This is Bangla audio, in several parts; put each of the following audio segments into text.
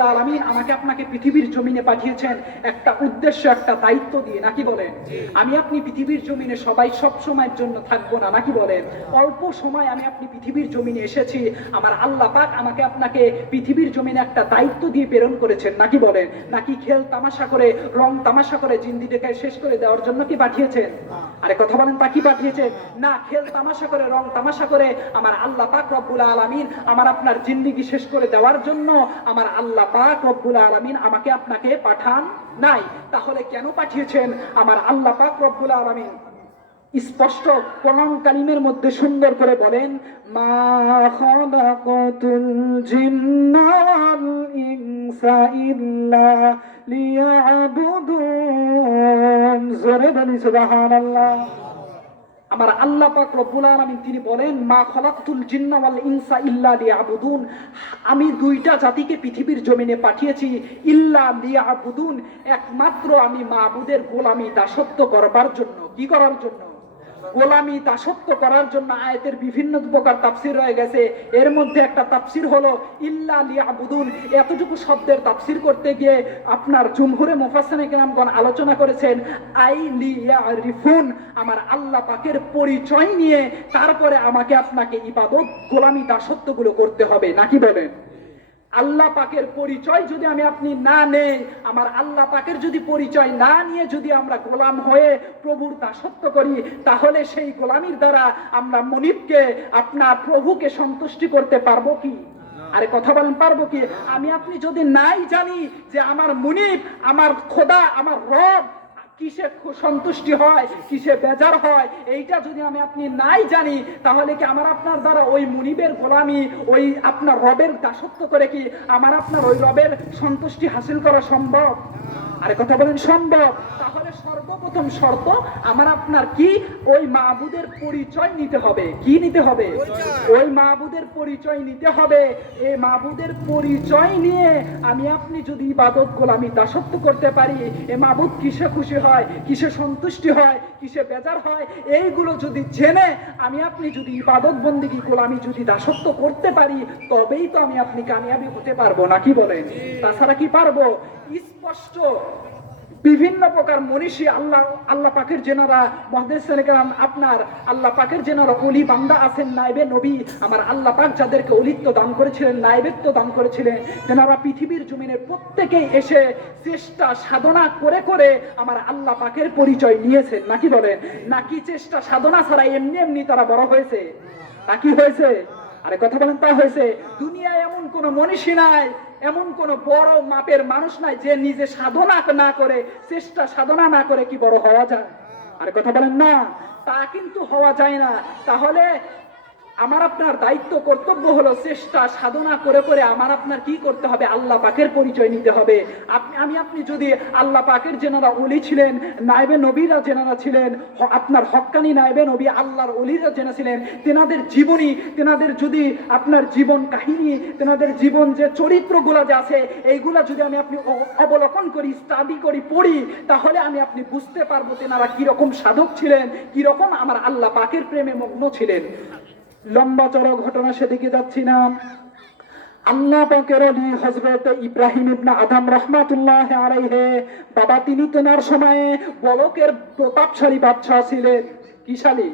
আলামিন আমাকে আপনাকে পৃথিবীর জমিনে পাঠিয়েছেন একটা উদ্দেশ্য একটা দায়িত্ব দিয়ে নাকি বলেন? আমি আপনি পৃথিবীর জমিনে সবাই সব সময়ের জন্য থাকব না নাকি বলেন? অল্প সময় আমি আপনি পৃথিবীর জমিনে এসেছি আমার আল্লাহ পাক আমাকে আপনাকে পৃথিবীর জমিনে একটা দায়িত্ব দিয়ে প্রেরণ করেছেন নাকি বলেন? নাকি খেল তামাশা করে রং তামাশা করে জিন্দিটাকে শেষ করে দেওয়ার জন্য কি পাঠিয়েছেন? আরে কথা বলেন তা কি পাঠিয়েছেন? না খেল তামাশা করে রং তামাশা করে আমার আল্লাহ পাক রব্বুল আলামিন আমার আপনার জিন্দিগি শেষ করে দেওয়ার জন্য আমার আল্লাহ পাক রব্বুল আলামিন আমাকে আপনাকে পাঠান নাই। তাহলে কেন পাঠিয়েছেন? আমার রব্বুল আলামিন স্পষ্ট কোরআন কালিমের মধ্যে সুন্দর করে বলেন, মা জোরে বলি আমার আল্লাহ পাক রব্বুল আলামিন তিনি বলেন, মা খলাকতুল জিন্না ওয়াল ইনসা ইল্লা লিয়াবুদুন। আমি দুইটা জাতিকে পৃথিবীর জমিনে পাঠিয়েছি, ইল্লা লিয়াবুদুন। একমাত্র আমি মাবুদের গোলামি দাসত্ব করবার জন্য, কি করার জন্য? গোলামি দাসত্ব করার জন্য আয়াতের বিভিন্ন প্রকার তাফসির রয়ে গেছে। এর মধ্যে একটা তাফসির হলো, ইল্লা লিয়াবুদুন। এতটুকু শব্দের তাফসির করতে গিয়ে আপনার জুমহুরে মুফাসসানে কেরামগণ আলোচনা করেছেন, আই লিয়ারিফুন। আমার আল্লাহ পাকের পরিচয় নিয়ে তারপরে আমাকে আপনাকে ইবাদত, গোলামি দাসত্বগুলো করতে হবে। নাকি বলেন? আল্লাহ পাকের পরিচয় যদি আমি আপনি না নেই, আমার আল্লাহ পাকের যদি পরিচয় না নিয়ে যদি আমরা গোলাম হয়ে প্রভুর দাসত্ব করি, তাহলে সেই গোলামির দ্বারা আমরা মনিবকে, আপনার প্রভুকে সন্তুষ্টি করতে পারব কি? আরে কথা বলেন, পারব কি? আমি আপনি যদি নাই জানি যে আমার মুনিব, আমার খোদা, আমার রব কিসে সন্তুষ্টি হয়, কিসে বেজার হয়, এইটা যদি আমি আপনি নাই জানি, তাহলে কি আমার আপনার দ্বারা ওই মুনিবের গোলামি, ওই আপনার রবের দাসত্ব করে কি আমার আপনার ওই রবের সন্তুষ্টি হাসিল করা সম্ভব? আরে কথা বলেন, সম্ভব। তাহলে সর্বপ্রথম শর্ত আমার আপনার কি? ওই মাহবুদের পরিচয় নিতে হবে। কি নিতে হবে? ওই মাহবুদের পরিচয় নিতে হবে। এই মাহবুদের পরিচয় নিয়ে আমি আপনি যদি ইবাদত গোলামি দাসত্ব করতে পারি এ মাহবুদ কিসে খুশি হয় কিসে সন্তুষ্টি হয় কিসে বেজার হয় এইগুলো যদি জেনে আমি আপনি যদি ইবাদত বন্দিগি গোলামি যদি দাসত্ব করতে পারি তবেই তো আমি আপনি কামিয়াবি হতে পারব নাকি বলেন? তাছাড়া কি পারব? স্পষ্ট বিভিন্ন প্রকার মনীষী আল্লাহ আল্লাহ পাকের জেনারা কারণ আপনার আল্লাহ পাকের জেনারা অলি বান্দা আছেন নাইবে নবী। আমার আল্লাহ পাক যাদেরকে অলিত্ব দান করেছিলেন নাইবেত্ব দান করেছিলেন, তেনারা পৃথিবীর জমিনের প্রত্যেকেই এসে চেষ্টা সাধনা করে করে আমার আল্লাহ পাকের পরিচয় নিয়েছেন। নাকি বলেন? নাকি চেষ্টা সাধনা ছাড়া এমনি এমনি তারা বড় হয়েছে? তা কি হয়েছে? আরে কথা বলেন, তা হয়েছে। দুনিয়ায় এমন কোন মনীষী নাই, এমন কোন বড় মাপের মানুষ নাই যে নিজে সাধনা না করে, চেষ্টা সাধনা না করে কি বড় হওয়া যায়। আরে কথা বলেন না, তা কিন্তু হওয়া যায় না। তাহলে আমার আপনার দায়িত্ব, কর্তব্য হলো চেষ্টা, সাধনা করে করে আমার আপনার কি করতে হবে? আল্লাহ পাকের পরিচয় নিতে হবে। আপনি, আমি, আপনি যদি আল্লাহ পাকের যেনারা অলি ছিলেন নাইবে নবীরা যেনারা ছিলেন আপনার হক্কানি নাইবে নবী আল্লাহর অলিরা জেনা ছিলেন, তেনাদের জীবনী, তেনাদের যদি আপনার জীবন কাহিনী, তেনাদের জীবন যে চরিত্রগুলো যে আছে, এইগুলা যদি আমি আপনি অবলোকন করি স্টাডি করি, পড়ি, তাহলে আমি আপনি বুঝতে পারব তেনারা কীরকম সাধক ছিলেন, কীরকম আমার আল্লাহ পাকের প্রেমে মগ্ন ছিলেন। লম্বা চড়া ঘটনা সেদিকে যাচ্ছি না। আদম বাবা তিনি তেনার সময়ে বলকের প্রতাপশালী বাচ্চা ছিলেন। কিশালী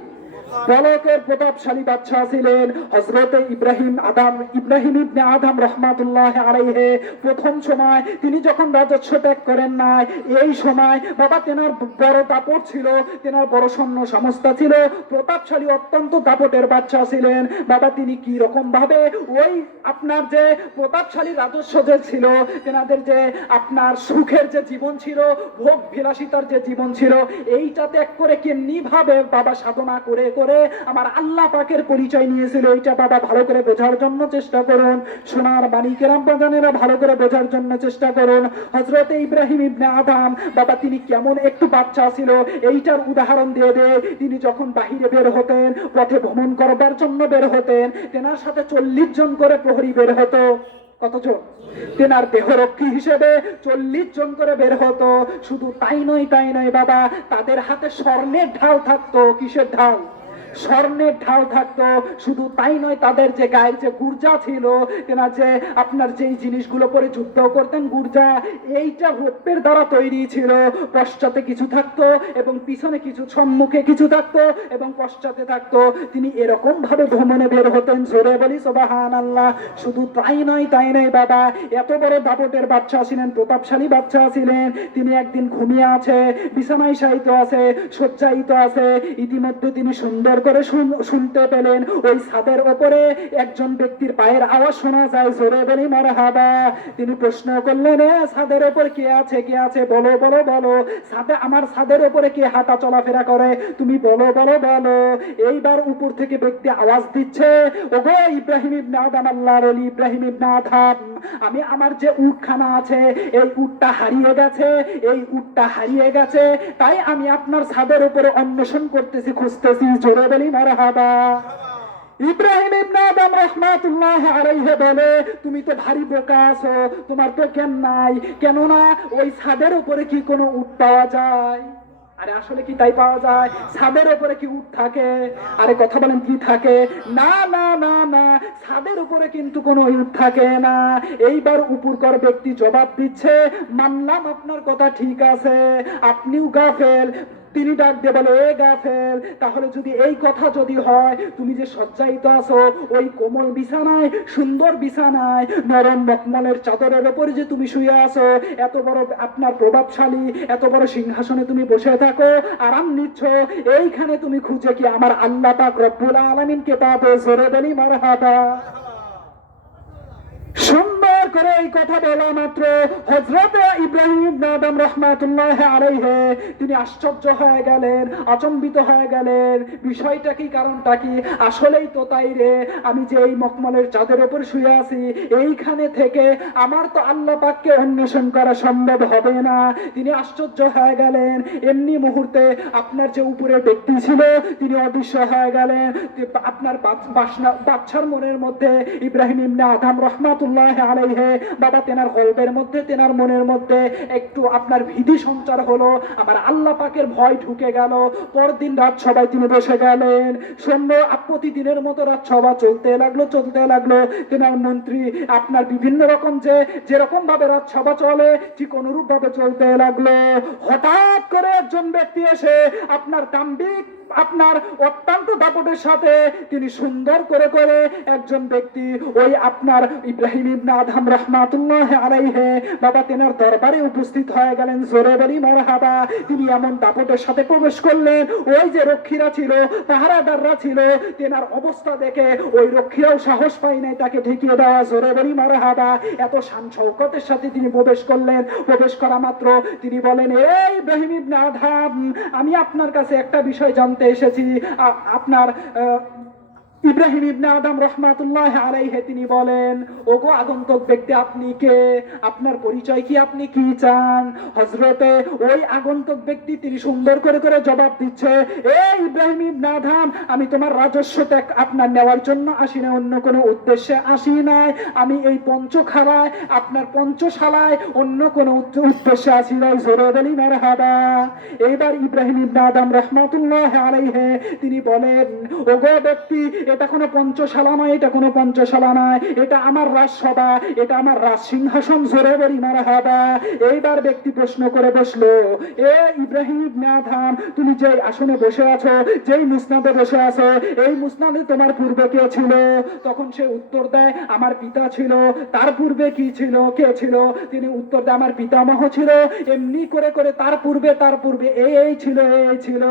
বলকের প্রতাপশালী বাদশাহ ছিলেন হজরত ইব্রাহিম আদম, ইব্রাহিম ইবনে আদম রহমাতুল্লাহ আলাইহে। প্রথম সময় তিনি যখন রাজস্ব ত্যাগ করেন নাই, এই সময় বাবা তেনার বড় দাপট ছিল, তেনার বড় সৈন্য সংস্থা ছিল, প্রতাপশালী অত্যন্ত দাপটের বাচ্চা ছিলেন। বাবা, তিনি কি রকম ভাবে ওই আপনার যে প্রতাপশালী রাজস্ব যে ছিল, তেনাদের যে আপনার সুখের যে জীবন ছিল ভোগ বিলাসিতার যে জীবন ছিল, এইটা ত্যাগ করে কেমনি ভাবে বাবা সাধনা করে করে আমার আল্লাহ পাকের পরিচয় নিয়েছিল, এইটা বাবা ভালো করে বোঝার জন্য চেষ্টা করুন। সোনার বাণী কেরাম বাজানেরা ভালো করে বোঝার জন্য চেষ্টা করুন। হজরত ইব্রাহিম ইবনে আদম, বাবা তিনি কেমন একটু বাচ্চা ছিল, এইটার উদাহরণ দিয়ে দে। তিনি যখন বাহিরে বের হতেন, পথে ভ্রমণ করবার জন্য বের হতেন, তেনার সাথে চল্লিশ জন করে প্রহরী বের হতো। কতজন? তেনার দেহরক্ষী হিসেবে চল্লিশ জন করে বের হতো। শুধু তাই নয় তাই নয় বাবা, তাদের হাতে স্বর্ণের ঢাল থাকতো। কিসের ঢাল? স্বর্ণের ঢাল থাকতো, শুধু তাই নয়, তাদের যে গায়ের যে গুর্জা ছিল তেনা যে আপনার যেই জিনিসগুলো পরে যুদ্ধ করতেন, গুর্জা, এইটা রৌপ্যের দ্বারা তৈরি ছিল। পশ্চাতে কিছু থাকতো এবং পিছনে কিছু, সম্মুখে কিছু থাকতো এবং পশ্চাতে থাকতো। তিনি এরকম ভাবে ভ্রমণে বের হতেন, জোরে বলি সোবাহান আল্লাহ শুধু তাই নয় তাই নয়, বাবা, এত বড় দাপটের বাচ্চা ছিলেন, প্রতাপশালী বাচ্চা ছিলেন। তিনি একদিন ঘুমিয়ে আছে, বিছানায় শায়িত আছে, শয্যায়িত আছে। ইতিমধ্যে তিনি সুন্দর করে শুনতে পেলেন। ওই ছাদের ওপরে একজন ব্যক্তির পায়ের আওয়াজ শোনা যায়, জোরে বলি মারহাবা তিনি প্রশ্ন করলেন ছাদের ওপর কে আছে কে আছে? বলো বলো বলো। ছাদে, আমার ছাদের ওপরে কে হাঁটা চলাফেরা করে? তুমি বলো বলো বলো। এইবার উপর থেকে ব্যক্তি আওয়াজ দিচ্ছে, ওগো, ইব্রাহিম ইবনে আদম, আল্লাহর ওলি, ইব্রাহিম ইবনে আদম, আমি আমার যে উটখানা আছে, এই উটটা হারিয়ে গেছে, এই উটটা হারিয়ে গেছে, তাই আমি আপনার ছাদের উপরে অন্বেষণ করতেছি, খুঁজতেছি। জোরে বলি, মারহাবা। ইব্রাহিম ইবনে আদম রাহমাতুল্লাহ বলে, তুমি তো ভারী বোকা আছো, তোমার তো নাই। কেননা ওই ছাদের উপরে কি কোনো উট পাওয়া যায়? আরে, আসলে কি তাই পাওয়া যায়? ছাদের উপরে কি থাকে? আরে, কথা বলেন, কি থাকে? না না না না, ছাদের উপরে কিন্তু কোনো উট থাকে না। এইবার উপরকর ব্যক্তি জবাব দিচ্ছে, মানলাম আপনার কথা ঠিক আছে। আপনিও গাফেল। তিনি ডাক দিয়ে বলে, এ গাফেল, তাহলে যদি এই কথা যদি হয়, তুমি যে সজ্জায়িত আছো, ওই কোমল বিছানায়, সুন্দর বিছানায়, নরম মকমলের চাদরের ওপরে যে তুমি শুয়ে আছো, এত বড় আপনার প্রভাবশালী, এত বড় সিংহাসনে তুমি বসে থাকো, আরাম নিচ্ছ, এইখানে তুমি খুঁজে কি আমার আল্লাহ পাক রব্বুল আলামিনকে পাবে? জোরে বলি, মারহাবা। সুন্দর করে এই কথা বলা মাত্র। হজরত ইব্রাহিম ইবনে আদম রহমাতুল্লাহ আলাইহি, তিনি আশ্চর্য হয়ে গেলেন, আচম্বিত হয়ে গেলেন। বিষয়টা কি, কারণটা কি? আসলেই তো তাই রে, আমি যে এই মকমলের চাঁদের উপর শুয়ে আছি, এইখানে থেকে আমার তো আল্লাহ পাককে অন্বেষণ করা সম্ভব হবে না। তিনি আশ্চর্য হয়ে গেলেন, এমনি মুহূর্তে আপনার যে উপরে ব্যক্তি ছিল, তিনি অদৃশ্য হয়ে গেলেন। আপনার বাচ্চার মনের মধ্যে ইব্রাহিম ইবনে আদম রহমাতুল্লাহ আলাইহে বাবা, তেনার কলবের মধ্যে, তেনার মনের মধ্যে একটু আপনার ভীতি সঞ্চার হলো, আমার আল্লাহ পাকের ভয় ঢুকে গেল, পরদিন রাত সবাই তিনি বসে গেলেন। শূন্য প্রতিদিনের মতো রাত সভা চলতে লাগল চলতে লাগল। তেনার মন্ত্রী, আপনার বিভিন্ন রকম যে যেরকম ভাবে রাত সভা চলে, ঠিক অনুরূপ ভাবে চলতে লাগল। হঠাৎ করে একজন ব্যক্তি এসে আপনার দাম্বিক আপনার অত্যন্ত দাপটের সাথে তিনি সুন্দর করে করে একজন ব্যক্তি ওই আপনার ইব্রাহিম ইবনে আদম রহমাতুল্লাহ আলাইহে বাবা তেনার দরবারে উপস্থিত হয়ে গেলেন। জোরে বলি, মারহাবা। তিনি এমন দাপটের সাথে প্রবেশ করলেন। ওই যে রক্ষীরা ছিল, পাহারাদাররা ছিল, তেনার অবস্থা দেখে ওই রক্ষীরাও সাহস পাই নাই তাকে ঠেকিয়ে দেওয়া। জোরে বলি, মারহাবা। এত শান শৌকতের সাথে তিনি প্রবেশ করলেন। প্রবেশ করা মাত্র তিনি বলেন, এই ইব্রাহিম ইবনে আদম আমি আপনার কাছে একটা বিষয় জানতে এসেছি আপনার ইব্রাহিম ইবনে আদম রহমাতুল্লাহ আলাইহে তিনি বলেন, ওগো আগন্তক ব্যক্তি, আপনি কে? আপনার পরিচয় কি? আপনি কি চান? হজরতে ওই আগন্তক ব্যক্তি তিনি সুন্দর করে করে জবাব দিচ্ছে এই ইব্রাহিম ইবনে আদম, আমি তোমার রাজস্ব ত্যাগ আপনার নেওয়ার জন্য আসি না অন্য কোনো উদ্দেশ্যে আসি নাই। আমি এই পঞ্চখালায়, আপনার পঞ্চশালায় অন্য কোনো উদ্দ- উদ্দেশ্যে আসি নাই। জোরে বলি, মারহাবা। এইবার ইব্রাহিম ইবনে আদম রহমাতুল্লাহ আলাইহে তিনি বলেন, ওগো ব্যক্তি এটা কোনো পঞ্চশালা নয়, এটা কোনো পঞ্চশালা নয়। এটা আমার রাজসভা, এটা আমার রাজ সিংহাসন জোরে বলি মারহাবা এইবার ব্যক্তি প্রশ্ন করে বসল, এ ইব্রাহিম ইবনে তুমি যে আসনে বসে আছো, যেই মুসনাদে বসে আছো, এই মুসনাদে তোমার পূর্বে কে ছিল? তখন সে উত্তর দেয়, আমার পিতা ছিল। তার পূর্বে কি ছিল? কে ছিল? তিনি উত্তর দেয়, আমার পিতামহ ছিল। এমনি করে করে তার পূর্বে তার পূর্বে এই এই ছিল এই ছিল।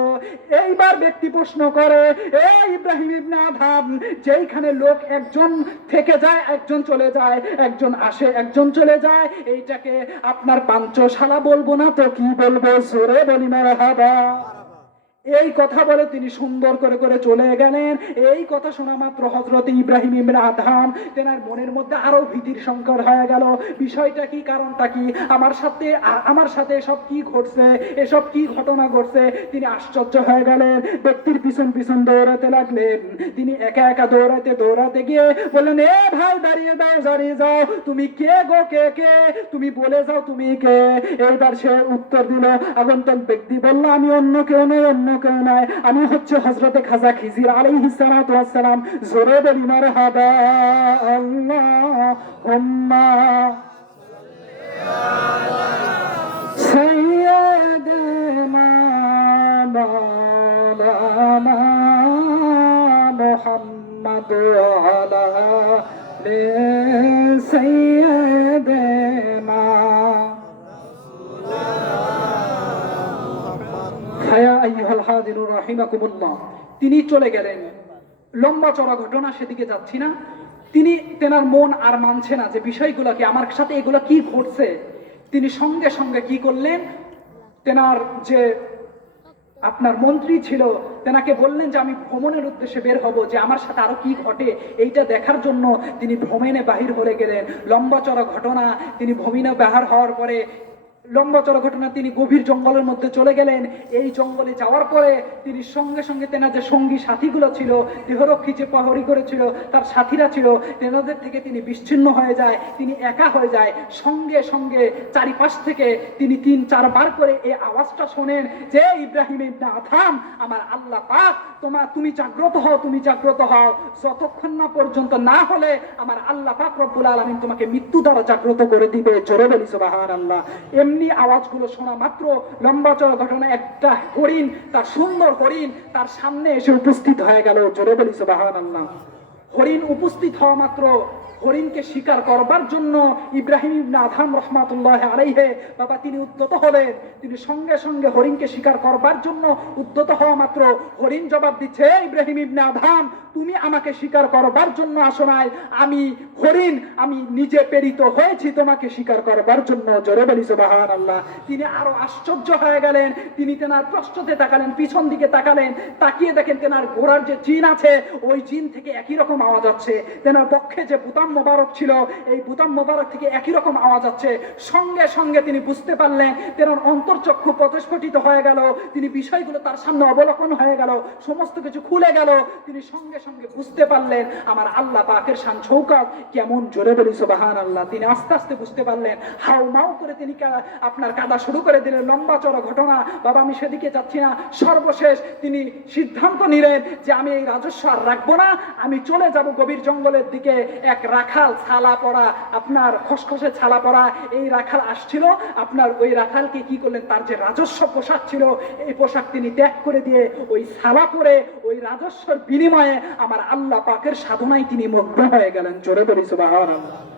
এইবার ব্যক্তি প্রশ্ন করে এই ইব্রাহিম ইবনে আদম যেইখানে লোক একজন থেকে যায়, একজন চলে যায়, একজন আসে, একজন চলে যায়। এইটাকে আপনার পাঞ্চশালা বলব না তো, কি বলব? জোরে বলি, মারহাবা। এই কথা বলে তিনি সুন্দর করে করে চলে গেলেন। এই কথা শোনা মাত্র হজরত ইব্রাহিম ইমরা আধাম তেনার মনের মধ্যে আরও ভীতির সংকর হয়ে গেল। বিষয়টা কি, কারণটা কি? আমার সাথে আমার সাথে এসব কি ঘটছে? এসব কি ঘটনা ঘটছে? তিনি আশ্চর্য হয়ে গেলেন। ব্যক্তির পিছন পিছন দৌড়াতে লাগলেন। তিনি একা একা দৌড়াতে দৌড়াতে গিয়ে বললেন, এ ভাই, দাঁড়িয়ে দাও, দাঁড়িয়ে যাও। তুমি কে গো, কে কে? তুমি বলে যাও তুমি কে? এইবার সে উত্তর দিল, আগন্তক ব্যক্তি বলল, আমি অন্য কেউ নই, অন্য কেউ নাই আমি হচ্ছে হজরতে খাজা খিজির আলাইহি সালাতু ওয়াসসালাম জোরে বলি মার হাদা সাইয়্যিদানা মাওলানা মুহাম্মদ আলা সাইয়্যিদানা তিনি চলে গেলেন। লম্বা চড়া ঘটনা, সেদিকে যাচ্ছি না। তিনি তেনার মন আর মানছে না যে বিষয়গুলোকে আমার সাথে এগুলো কি ঘটছে? তিনি সঙ্গে সঙ্গে কি করলেন? তেনার যে আপনার মন্ত্রী ছিল, তেনাকে বললেন যে আমি ভ্রমণের উদ্দেশ্যে বের হব, যে আমার সাথে আরও কি ঘটে? এইটা দেখার জন্য তিনি ভ্রমণে বাহির হয়ে গেলেন। লম্বা চড়া ঘটনা, তিনি ভ্রমণে বাহার হওয়ার পরে লম্বা চড়া ঘটনা, তিনি গভীর জঙ্গলের মধ্যে চলে গেলেন। এই জঙ্গলে যাওয়ার পরে তিনি সঙ্গে সঙ্গে তেনার যে সঙ্গী সাথীগুলো ছিল, দেহরক্ষী যে প্রহরী করেছিল, তার সাথীরা ছিল, তেনাদের থেকে তিনি বিচ্ছিন্ন হয়ে যায়, তিনি একা হয়ে যায়। সঙ্গে সঙ্গে চারিপাশ থেকে তিনি তিন চারবার করে এই আওয়াজটা শোনেন যে, ইব্রাহিম ইবনে আথাম, আমার আল্লাহ পাক তোমার তুমি জাগ্রত হও, তুমি জাগ্রত হও। যতক্ষণ না পর্যন্ত না হলে আমার আল্লাহ পাক রব্বুল আলামিন তোমাকে মৃত্যু দ্বারা জাগ্রত করে দিবে। জোরে বলি, সুবহানাল্লাহ। এমনি আওয়াজগুলো শোনা মাত্র। লম্বা চড়া ঘটনা, একটা হরিণ, তার সুন্দর হরিণ, তার সামনে এসে উপস্থিত হয়ে গেল। জোরে বলি, সুবহানাল্লাহ। হরিণ উপস্থিত হওয়া মাত্র হরিণকে শিকার করবার জন্য ইব্রাহিম ইবনে আধাম রহমাতুল্লাহ আলাইহে, বাবা তিনি উদ্যত হলেন। তিনি সঙ্গে সঙ্গে হরিণকে শিকার করবার জন্য উদ্যত হওয়া মাত্র হরিণ জবাব দিচ্ছে ইব্রাহিম ইবনে আধাম তুমি আমাকে শিকার করবার জন্য আসো নাই। আমি হরিণ, আমি নিজে প্রেরিত হয়েছি তোমাকে শিকার করবার জন্য। জোরে বলি সুবাহান আল্লাহ তিনি আরও আশ্চর্য হয়ে গেলেন। তিনি তেনার প্রশ্নতে তাকালেন, পিছন দিকে তাকালেন। তাকিয়ে দেখেন তেনার ঘোড়ার যে জিন আছে, ওই জিন থেকে একই রকম আওয়াজ হচ্ছে তেনার পক্ষে যে বুতাম মোবারক ছিল। এই বুতাম মোবারক থেকে একই রকম আওয়াজ হচ্ছে সঙ্গে সঙ্গে তিনি বুঝতে পারলেন তেনার অন্তর্চক্ষু প্রতিস্ফটিত হয়ে গেল। তিনি বিষয়গুলো তার সামনে অবলোকন হয়ে গেল। সমস্ত কিছু খুলে গেল। তিনি সঙ্গে সঙ্গে বুঝতে পারলেন, আমার আল্লাহ পাকের শান চৌকাত কেমন জোরে বলি সুবাহান আল্লাহ তিনি আস্তে আস্তে বুঝতে পারলেন, হাউ মাউ করে তিনি আপনার কাদা শুরু করে দিলেন। লম্বা চড়া ঘটনা। বাবা, আমি সেদিকে যাচ্ছি না। সর্বশেষ তিনি সিদ্ধান্ত নিলেন যে আমি এই রাজস্ব আর রাখব না। আমি চলে যাব গভীর জঙ্গলের দিকে। এক রাখাল ছালা পড়া, আপনার খসখসে ছালা পড়া, এই রাখাল আসছিল। আপনার ওই রাখালকে কি করলেন? তার যে রাজস্ব পোশাক ছিল, এই পোশাক তিনি ত্যাগ করে দিয়ে ওই ছালা পরে ওই রাজস্বর বিনিময়ে আমার আল্লাহ পাকের সাধনায় তিনি মগ্ন হয়ে গেলেন। জোরে বলি, সুবহানাল্লাহ।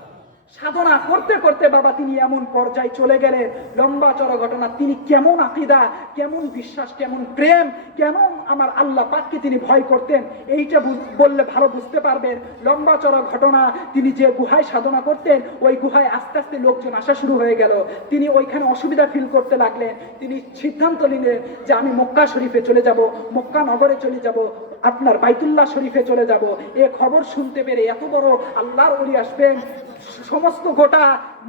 সাধনা করতে করতে বাবা তিনি এমন পর্যায়ে চলে গেলেন লম্বা চড়া ঘটনা, তিনি কেমন আকিদা, কেমন বিশ্বাস, কেমন প্রেম কেমন আমার আল্লাহ পাককে তিনি ভয় করতেন, এইটা বললে ভালো বুঝতে পারবেন। লম্বা চড়া ঘটনা, তিনি যে গুহায় সাধনা করতেন, ওই গুহায় আস্তে আস্তে লোকজন আসা শুরু হয়ে গেল। তিনি ওইখানে অসুবিধা ফিল করতে লাগলেন। তিনি সিদ্ধান্ত নিলেন যে আমি মক্কা শরীফে চলে যাব, মক্কা নগরে চলে যাব। আপনার বাইতুল্লাহ শরীফে চলে যাব। এ খবর শুনতে পেরে এত বড় আল্লাহর ওলি আসবেন। সমস্ত গোটা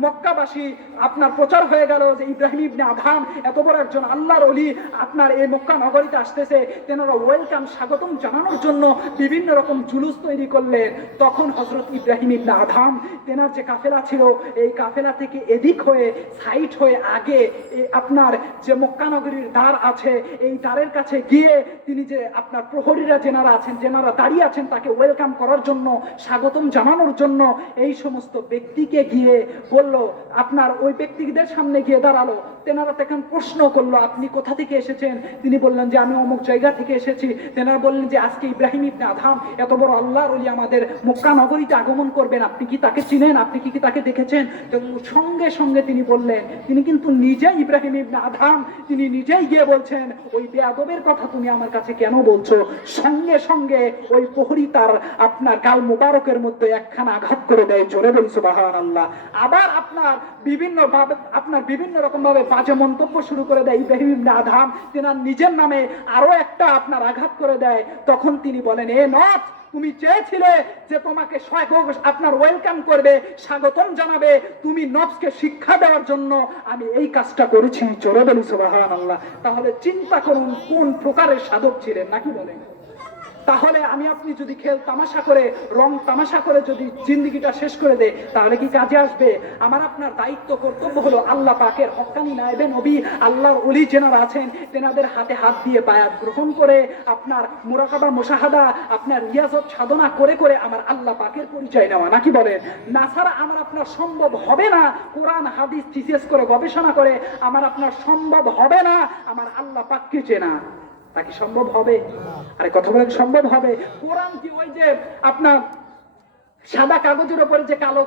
মক্কাবাসী আপনার প্রচার হয়ে গেল যে ইব্রাহিম ইবনে আধাম এত বড় একজন আল্লাহর অলি আপনার এই মক্কা নগরীতে আসতেছে। তেনারা ওয়েলকাম, স্বাগতম জানানোর জন্য বিভিন্ন রকম জুলুস তৈরি করলেন। তখন হজরত ইব্রাহিম ইবনে আধাম তেনার যে কাফেলা ছিল, এই কাফেলা থেকে এদিক হয়ে, সাইড হয়ে আগে আপনার যে মক্কা নগরীর দ্বার আছে, এই দ্বারের কাছে গিয়ে তিনি যে আপনার প্রহরীরা যেনারা আছেন, যেনারা দাঁড়িয়ে আছেন তাকে ওয়েলকাম করার জন্য, স্বাগতম জানানোর জন্য এই সমস্ত ব্যক্তিকে গিয়ে বলল, আপনার ওই ব্যক্তিদের সামনে গিয়ে দাঁড়াল। তেনারা তখন প্রশ্ন করল, আপনি কোথা থেকে এসেছেন? তিনি বললেন যে, আমি অমুক জায়গা থেকে এসেছি। তেনারা বললেন যে, আজকে ইব্রাহিম ইবনে আধাম এত বড় আল্লাহর ওলি আমাদের মক্কা নগরীতে আগমন করবেন। আপনি কি তাকে চিনেন? আপনি কি কি তাকে দেখেছেন? সঙ্গে সঙ্গে তিনি বললেন, তিনি কিন্তু নিজে ইব্রাহিম ইবনে আধাম তিনি নিজেই গিয়ে বলছেন, ওই বেয়াদবের কথা তুমি আমার কাছে কেন বলছো? সঙ্গে সঙ্গে ওই প্রহরী তার আপনার গাল মোবারকের মধ্যে একখানা আঘাত করে দেয়, জোরে বলি সুবাহান আল্লাহ আবার আপনার বিভিন্ন ভাবে, আপনার বিভিন্ন রকম ভাবে বাজে মন্তব্য শুরু করে দেয়, ইব্রাহিম আধাম তেনার নিজের নামে আরও একটা আপনার আঘাত করে দেয়। তখন তিনি বলেন, এ নথ তুমি চেয়েছিলে যে তোমাকে আপনার ওয়েলকাম করবে, স্বাগতম জানাবে, তুমি নফসকে শিক্ষা দেওয়ার জন্য আমি এই কাজটা করেছি। জোরে বলি সুবাহান আল্লাহ তাহলে চিন্তা করুন, কোন প্রকারের সাধক ছিলেন, নাকি বলেন? তাহলে আমি আপনি যদি খেল তামাশা করে, রং তামাশা করে যদি জিন্দিগিটা শেষ করে দেয়, তাহলে কি কাজে আসবে? আমার আপনার দায়িত্ব, কর্তব্য হলো আল্লাহ পাকের হক্কানি নাইবে নবী, আল্লাহর অলি যেনারা আছেন, তেনাদের হাতে হাত দিয়ে বায়াত গ্রহণ করে, আপনার মুরাকাবা, মোশাহাদা, আপনার রিয়াজত সাধনা করে করে আমার আল্লাহ পাকের পরিচয় নেওয়া, নাকি বলেন? না ছাড়া আমার আপনার সম্ভব হবে না কোরআন, হাদিস, থিসিস করে গবেষণা করে, আমার আপনার সম্ভব হবে না, আমার আল্লাহ পাককে চেনা। তা কি সম্ভব হবে? আরে কথা বলে সম্ভব হবে? কোরআন কি ওই যে আপনার সাদা কাগজের উপরে যে কালো,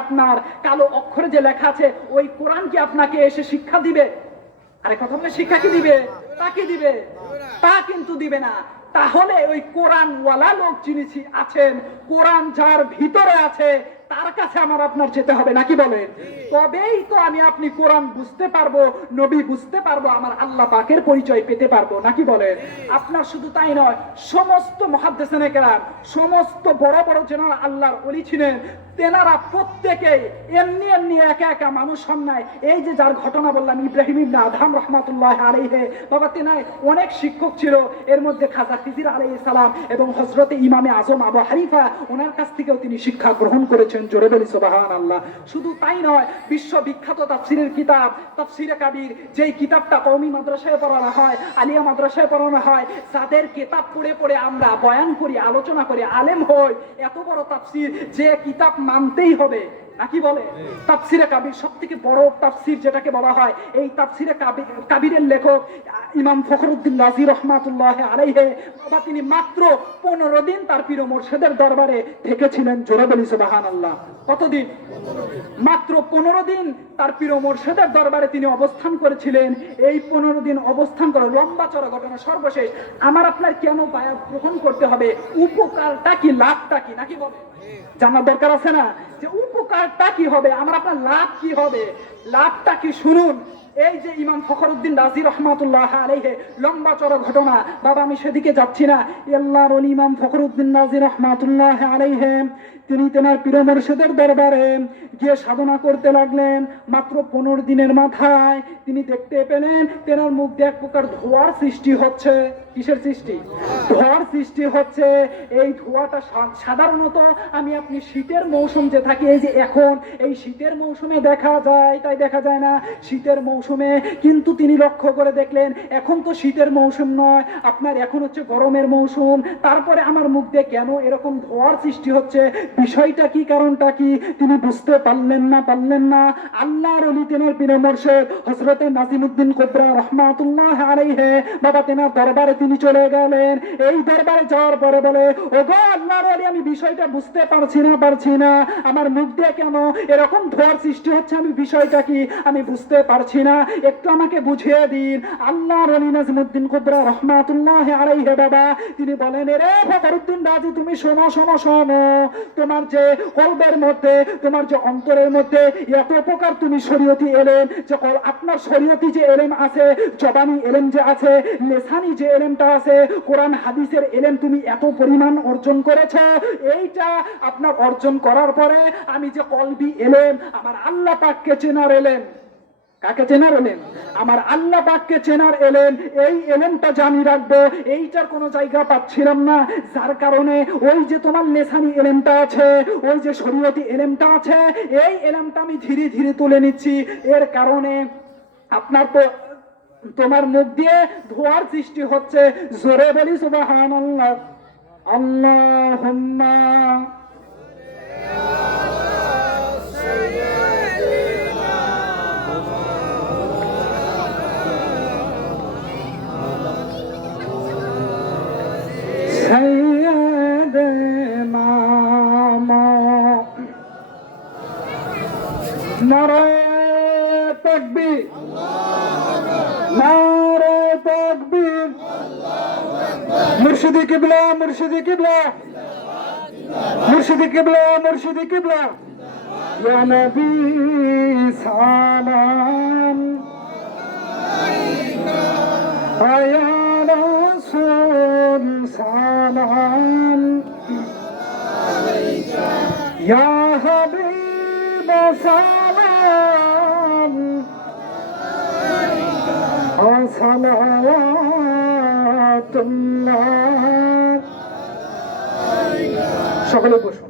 আপনার কালো অক্ষরে যে লেখা আছে, ওই কোরআন কি আপনাকে এসে শিক্ষা দিবে? আরে কথা বলে, শিক্ষা কি দিবে? তা কি দিবে? তা কিন্তু দিবে না। তাহলে ওই কোরআন ওয়ালা লোক যিনি আছেন, কোরআন যার ভিতরে আছে তার কাছে আমার আপনার যেতে হবে, নাকি বলেন? তবেই তো আমি আপনি কোরআন বুঝতে পারব, নবী বুঝতে পারব, আমার আল্লাহ পাকের পরিচয় পেতে পারব, নাকি বলেন? আপনার শুধু তাই নয়, সমস্ত মহাদ্দেশনে কেরাম, সমস্ত বড় বড় যেনারা আল্লাহর অলি ছিলেন, তেনারা প্রত্যেকেই এমনি এমনি একা একা মানুষ হন এই যে যার ঘটনা বললাম, ইব্রাহিম ইবনে আদহাম রহমাতুল্লাহ আলাইহে, বাবা তেনায় অনেক শিক্ষক ছিল, এর মধ্যে খাজা খিজির আলাইহিস সালাম এবং হজরতে ইমামে আজম আবু হানিফা, ওনার কাছ থেকেও তিনি শিক্ষা গ্রহণ করেছেন। জোরে বলি সোবাহান আল্লাহ শুধু তাই নয়, বিশ্ববিখ্যাত তাফসিরের কিতাব, তাফসিরে কাবির, যেই কিতাবটা কৌমি মাদ্রাসায় পড়ানো হয়, আলিয়া মাদ্রাসায় পড়ানো হয়, যাদের কিতাব পড়ে পড়ে আমরা বয়ান করি, আলোচনা করি, আলেম হই, এত বড় তাফসির, যে কিতাব মানতেই হবে। নাকি বলে? তাফসিরে কাবির সব থেকে বড় তাফসির যেটাকে বলা হয়, এই তাফসিরে কাবির কাবিরের লেখক ইমাম ফখরুদ্দিন রাজি রহমাতুল্লাহ আলাইহে, বাবা তিনি মাত্র পনেরো দিন তার পীর মোর্শেদের দরবারে থেকেছিলেন জোরাবলি সুবাহান আল্লাহ কতদিন? মাত্র পনেরো দিন তার পীর মোর্শেদের দরবারে তিনি অবস্থান করেছিলেন। এই পনেরো দিন অবস্থান করে লম্বা চড়া ঘটনা সর্বশেষ। আমার আপনার কেন বায়াত গ্রহণ করতে হবে? উপকারটা কি, লাভটা কি, নাকি বলে? জানার দরকার আছে না? যে উপকারটা কি হবে? আমার আপনার লাভ কি হবে? লাভটা কি শুনুন। এই যে ইমাম ফখরুদ্দিন রাজি রহমাতুল্লাহ আলাইহে, লম্বা চড়া ঘটনা। বাবা, আমি সেদিকে যাচ্ছি না। আল্লাহর ইমাম ফখরুদ্দিন রাজি রহমাতুল্লাহ আলাইহে, তিনি তেনার পীর মুর্শিদের দরবারে গিয়ে সাধনা করতে লাগলেন। মাত্র পনেরো দিনের মাথায় তিনি দেখতে পেলেন তেনার মুখ দিয়ে এক প্রকার ধোয়ার সৃষ্টি হচ্ছে। কিসের সৃষ্টি? ধোয়ার সৃষ্টি হচ্ছে। এই ধোঁয়াটা সাধারণত আমি আপনি শীতের মৌসুম যে থাকি, এই যে এখন, এই শীতের মৌসুমে দেখা যায়, তাই দেখা যায় না। শীতের মৌসুমে কিন্তু তিনি লক্ষ্য করে দেখলেন, এখন তো শীতের মৌসুম নয়, আপনার এখন হচ্ছে গরমের মৌসুম, তারপরে আমার মুখ দিয়ে কেন এরকম ধোয়ার সৃষ্টি হচ্ছে, বিষয়টা কি, কারণটা কি, তিনি বুঝতে পারলেন না পারলেন না। আল্লাহর অলি তেনার পীর মোর্শেদ হজরতে নাজিমুদ্দিন কোবরা রহমাতুল্লাহ আলাইহে, বাবা তেনার দরবারে তিনি চলে গেলেন। এই দরবারে যাওয়ার পরে বলে ও গো আল্লাহর অলি, আমি বিষয়টা বুঝতে পারছি না পারছি না। আমার মুখ দিয়ে কেন এরকম ধোয়ার সৃষ্টি হচ্ছে? আমি বিষয়টা কি? আমি বুঝতে পারছি না। একটু আমাকে বুঝিয়ে দিন। আল্লাহর অলি নাজিমুদ্দিন কোবরা রহমাতুল্লাহ আলাইহে বাবা, তিনি বলেন রে ফখরুদ্দিন রাজি, তুমি শোনো শোনো শোনো। তোমার যে কলবের মধ্যে, তোমার যে অন্তরের মধ্যে এত প্রকার তুমি শরীয়তি এলেম, যে আপনার শরীয়তি যে এলেম আছে, জবানি এলেম যে আছে, লেসানি যে এলেমটা আছে, কোরআন, হাদিসের এলেম তুমি এত পরিমাণ অর্জন করেছ, এইটা আপনার অর্জন করার পরে আমি যে কলবি এলেম, আমার আল্লাহ পাককে চেনার এলেম। কাকে চেনার এলেন? আমার আল্লাহ পাককে চেনার এলেন। এই এলেনটা জানি রাখব, এইটার কোনো জায়গা পাচ্ছিলাম না। যার কারণে ওই যে তোমার লেসানি এলেমটা আছে, ওই যে শরীয়তি এলেমটা আছে, এই এলেমটা আমি ধীরে ধীরে তুলে নিচ্ছি। এর কারণে আপনার তো তোমার মুখ দিয়ে ধোয়ার সৃষ্টি হচ্ছে। জোরে বলি সুবাহান আল্লাহ আল্লাহ সৈয়দ নাম নারায় তকবীর। নারায় তকবীর। মুর্শিদি কিবলা মুর্শিদি কিবলা। মুর্শিদি কিবলা মুর্শিদি কিবলা। ইয়া নবী সালাম। আয়া রাসূল সালাম ইয়া হাবিব সালাম صلوات الله সকলে বসুন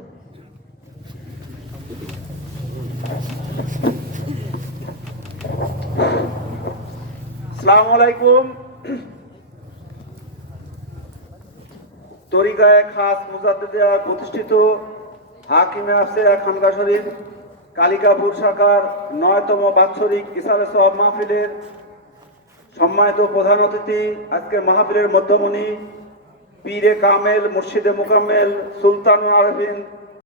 আসসালামু আলাইকুম তরিকায় খাস মুজাদ্দিদা প্রতিষ্ঠিত হাকিমে আফসিয়া খানকা শরীফ, কালিকাপুর শাখার নয়তম বাৎসরিক ইসারে সব মাহফিলের সম্মানিত প্রধান অতিথি আজকে মাহফিলের মধ্যমণি, পীরে কামেল, মুর্শিদে মোকাম্মেল, সুলতান আরবিন